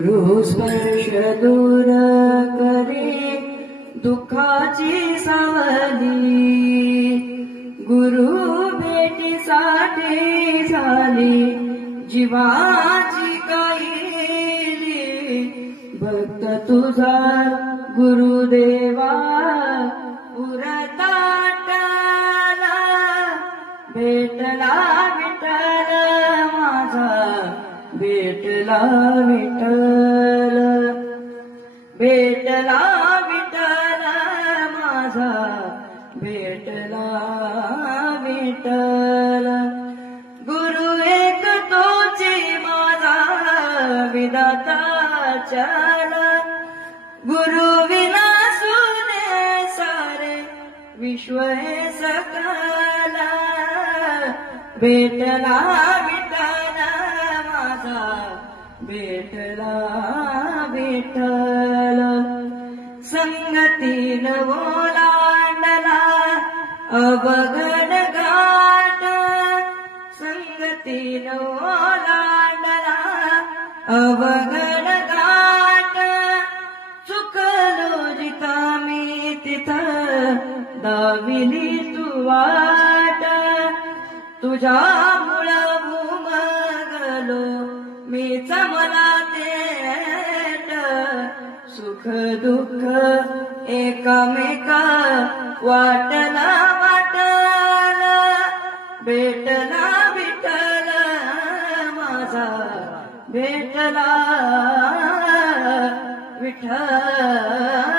गुरुस्पर्श दूर करे दुःखाची सावली, गुरु भेटीसाठी झाली जीवाची काहिली. भक्त तुझा गुरुदेवा उरताटला, भेटला विठ्ठल माझा, भेटला विठ्ठल, भेटला विठ्ठल माझा, भेटला विठ्ठल. गुरु एक तोची माझा विधाता चला, गुरु विना सुने सारे विश्व हे सकला. भेटला विठ्ठल माझा, भेटला विठ्ठल. संगतीन ओलांडला अवघड घाट, संगतीन ओलांडला अवघड घाट. चुकलो जिता मी तिथं दाविली तू वाट, तुझ्यामुळं उमगलो मीच मला तेट. सुख दुःख एकमेका वाटला वाटला, भेटला विठ्ठल माझा, भेटला विठ्ठल.